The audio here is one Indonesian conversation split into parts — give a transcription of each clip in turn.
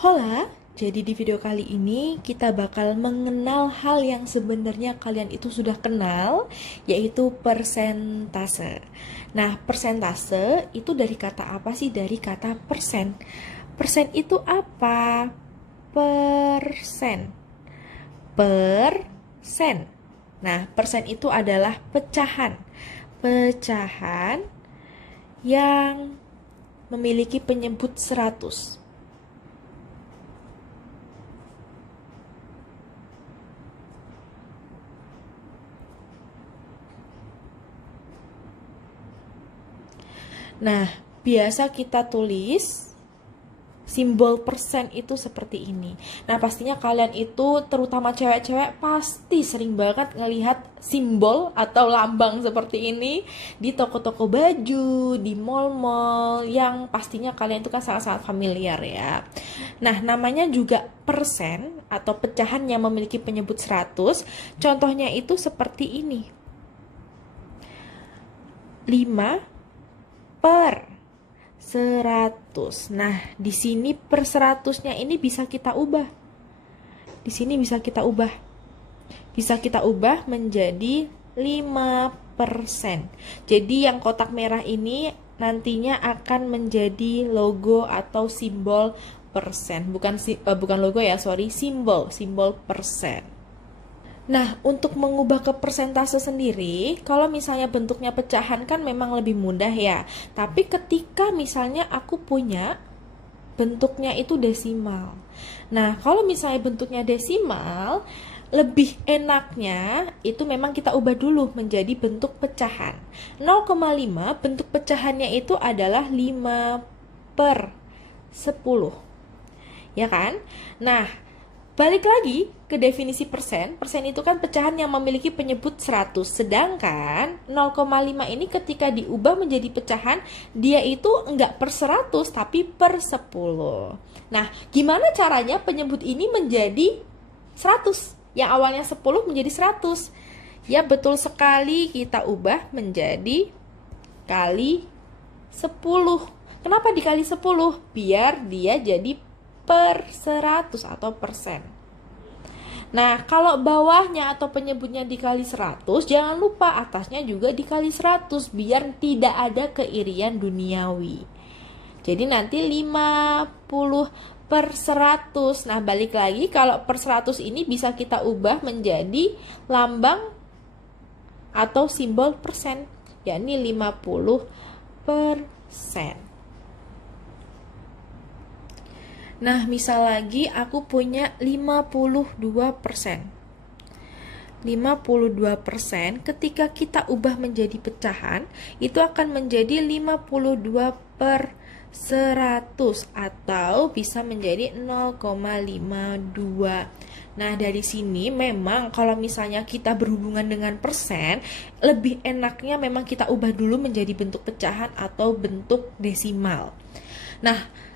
Hola, jadi di video kali ini kita bakal mengenal hal yang sebenarnya kalian itu sudah kenal, yaitu persentase. Nah, persentase itu dari kata apa sih? Dari kata persen. Persen itu apa? Persen. Persen. Nah, persen itu adalah pecahan. Pecahan yang memiliki penyebut 100. Nah, biasa kita tulis simbol persen itu seperti ini. Nah, pastinya kalian itu, terutama cewek-cewek, pasti sering banget ngelihat simbol atau lambang seperti ini di toko-toko baju, di mall-mall, yang pastinya kalian itu kan sangat-sangat familiar ya. Nah, namanya juga persen atau pecahan yang memiliki penyebut 100. Contohnya itu seperti ini. 5 per 100. Nah, di sini per 100-nya ini bisa kita ubah. Di sini bisa kita ubah. Bisa kita ubah menjadi 5%. Jadi yang kotak merah ini nantinya akan menjadi logo atau simbol persen. Bukan logo ya, simbol persen. Nah, untuk mengubah ke persentase sendiri, kalau misalnya bentuknya pecahan kan memang lebih mudah ya. Tapi ketika misalnya aku punya bentuknya itu desimal. Nah, kalau misalnya bentuknya desimal, lebih enaknya itu memang kita ubah dulu menjadi bentuk pecahan. 0,5 bentuk pecahannya itu adalah 5 per 10. Ya kan? Nah, balik lagi ke definisi persen. Persen itu kan pecahan yang memiliki penyebut 100. Sedangkan 0,5 ini ketika diubah menjadi pecahan, dia itu enggak per 100 tapi per 10. Nah, gimana caranya penyebut ini menjadi 100? Yang awalnya 10 menjadi 100. Ya, betul sekali, kita ubah menjadi kali 10. Kenapa dikali 10? Biar dia jadi per 100 atau persen. Nah, kalau bawahnya atau penyebutnya dikali 100, jangan lupa atasnya juga dikali 100 biar tidak ada keirian duniawi. Jadi nanti 50 per 100. Nah, balik lagi, kalau per 100 ini bisa kita ubah menjadi lambang atau simbol persen, yakni 50%. Nah, misal lagi aku punya 52%. 52% ketika kita ubah menjadi pecahan, itu akan menjadi 52 per 100 atau bisa menjadi 0,52. Nah, dari sini memang kalau misalnya kita berhubungan dengan persen, lebih enaknya memang kita ubah dulu menjadi bentuk pecahan atau bentuk desimal. Nah,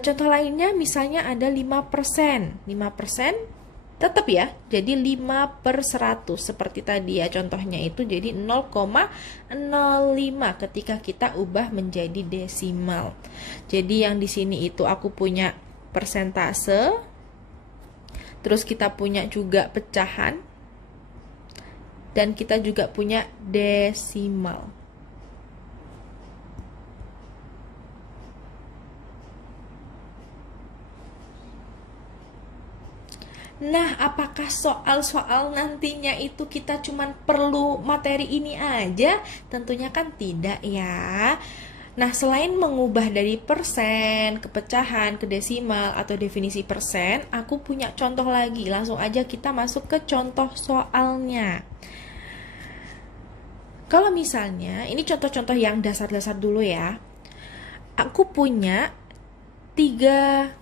contoh lainnya misalnya ada 5%. 5% tetap ya, jadi 5 per 100 seperti tadi ya contohnya itu, jadi 0,05 ketika kita ubah menjadi desimal. Jadi yang di sini itu aku punya persentase, terus kita punya juga pecahan, dan kita juga punya desimal. Nah, apakah soal-soal nantinya itu kita cuman perlu materi ini aja? Tentunya kan tidak ya. Nah, selain mengubah dari persen ke pecahan, ke desimal, atau definisi persen, aku punya contoh lagi. Langsung aja kita masuk ke contoh soalnya. Kalau misalnya, ini contoh-contoh yang dasar-dasar dulu ya. Aku punya 3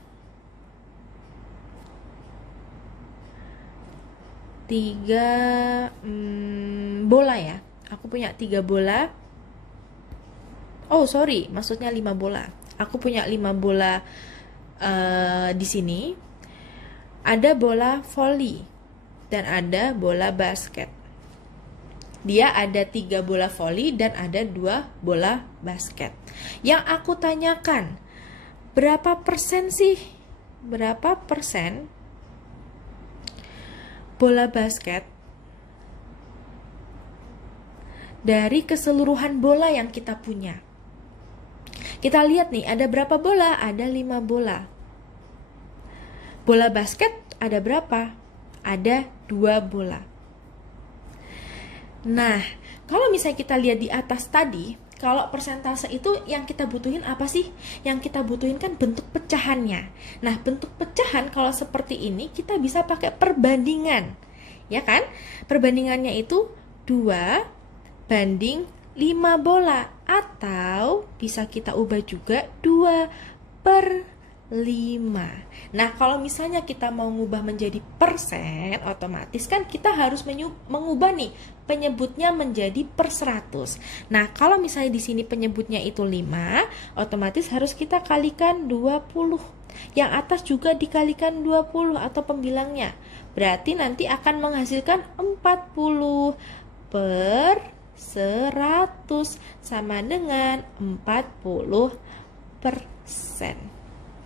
bola ya. Aku punya 3 bola. Oh, sorry, maksudnya 5 bola. Aku punya 5 bola di sini. Ada bola voli dan ada bola basket. Dia ada 3 bola voli dan ada 2 bola basket. Yang aku tanyakan, berapa persen sih berapa persen bola basket dari keseluruhan bola yang kita punya. Kita lihat nih, ada berapa bola? Ada 5 bola. Bola basket ada berapa? Ada 2 bola. Nah, kalau misalnya kita lihat di atas tadi, kalau persentase itu yang kita butuhin apa sih? Yang kita butuhin kan bentuk pecahannya. Nah, bentuk pecahan kalau seperti ini kita bisa pakai perbandingan. Ya kan? Perbandingannya itu 2 banding 5 bola. Atau bisa kita ubah juga 2/5. Nah, kalau misalnya kita mau ngubah menjadi persen, otomatis kan kita harus mengubah nih penyebutnya menjadi per 100. Nah, kalau misalnya di sini penyebutnya itu 5, otomatis harus kita kalikan 20. Yang atas juga dikalikan 20 atau pembilangnya. Berarti nanti akan menghasilkan 40 per 100 sama dengan 40%.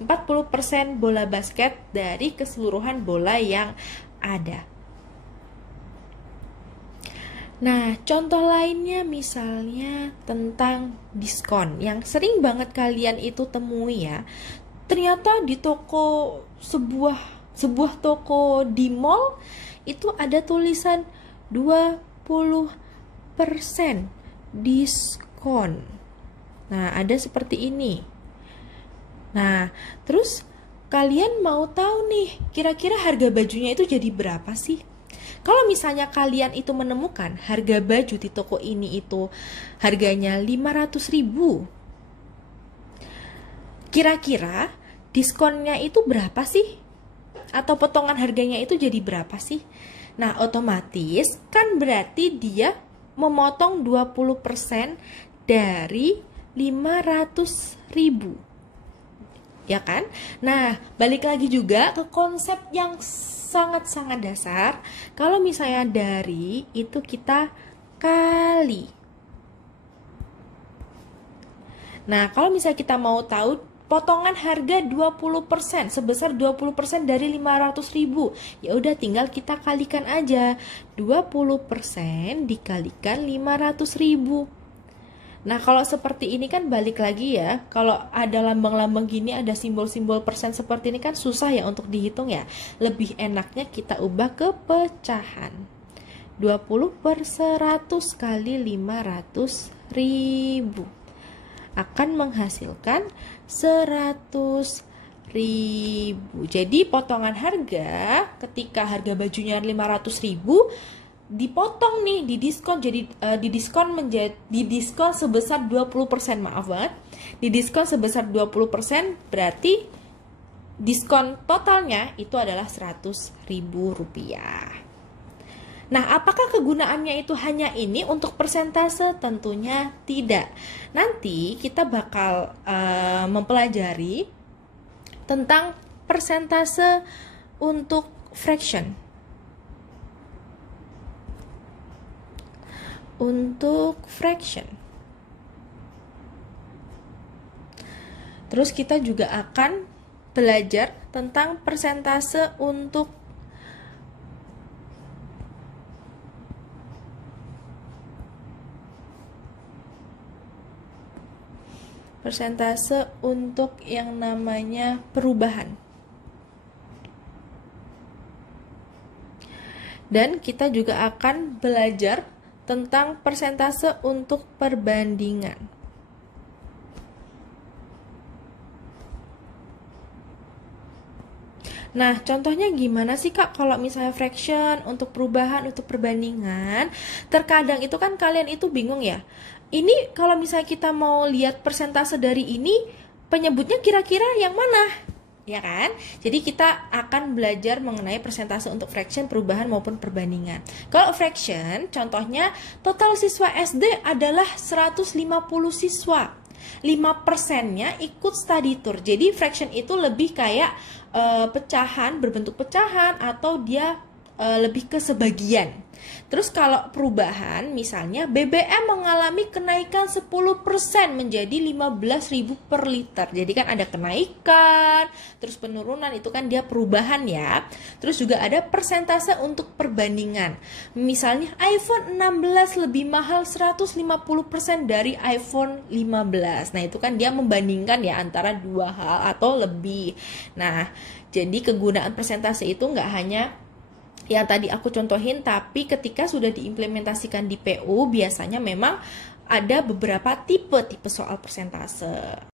40% bola basket dari keseluruhan bola yang ada. Nah, contoh lainnya misalnya tentang diskon yang sering banget kalian itu temui ya. Ternyata di toko sebuah toko di mall itu ada tulisan 20% diskon. Nah, ada seperti ini. Nah, terus kalian mau tahu nih, kira-kira harga bajunya itu jadi berapa sih? Kalau misalnya kalian itu menemukan harga baju di toko ini itu harganya 500.000, kira-kira diskonnya itu berapa sih? Atau potongan harganya itu jadi berapa sih? Nah, otomatis kan berarti dia memotong 20% dari 500.000. Ya kan? Nah, balik lagi juga ke konsep yang sangat-sangat dasar. Kalau misalnya dari itu kita kali. Nah, kalau misalnya kita mau tahu potongan harga 20%, sebesar 20% dari 500.000, ya udah tinggal kita kalikan aja. 20% dikalikan 500.000. Nah, kalau seperti ini kan balik lagi ya, kalau ada lambang-lambang gini, ada simbol-simbol persen seperti ini kan susah ya untuk dihitung ya. Lebih enaknya kita ubah ke pecahan. 20 per 100 kali 500.000 akan menghasilkan 100.000. Jadi potongan harga ketika harga bajunya 500.000 dipotong nih, didiskon sebesar 20%, maaf banget. Didiskon sebesar 20% berarti diskon totalnya itu adalah 100.000 rupiah. Nah, apakah kegunaannya itu hanya ini untuk persentase? Tentunya tidak. Nanti kita bakal mempelajari tentang persentase untuk fraction. Terus kita juga akan belajar tentang persentase untuk yang namanya perubahan. Dan kita juga akan belajar tentang persentase untuk perbandingan. Nah, contohnya gimana sih Kak kalau misalnya fraction, untuk perubahan, untuk perbandingan? Terkadang itu kan kalian itu bingung ya. Ini kalau misalnya kita mau lihat persentase dari ini, penyebutnya kira-kira yang mana? Ya kan? Jadi kita akan belajar mengenai persentase untuk fraction, perubahan maupun perbandingan. Kalau fraction, contohnya total siswa SD adalah 150 siswa. 5%-nya ikut study tour. Jadi fraction itu lebih kayak pecahan, berbentuk pecahan, atau dia lebih ke sebagian. Terus kalau perubahan, misalnya BBM mengalami kenaikan 10% menjadi 15.000 per liter. Jadi kan ada kenaikan, terus penurunan, itu kan dia perubahan ya. Terus juga ada persentase untuk perbandingan. Misalnya iPhone 16 lebih mahal 150% dari iPhone 15. Nah, itu kan dia membandingkan ya antara dua hal atau lebih. Nah, jadi kegunaan persentase itu nggak hanya yang tadi aku contohin, tapi ketika sudah diimplementasikan di PU, biasanya memang ada beberapa tipe soal persentase.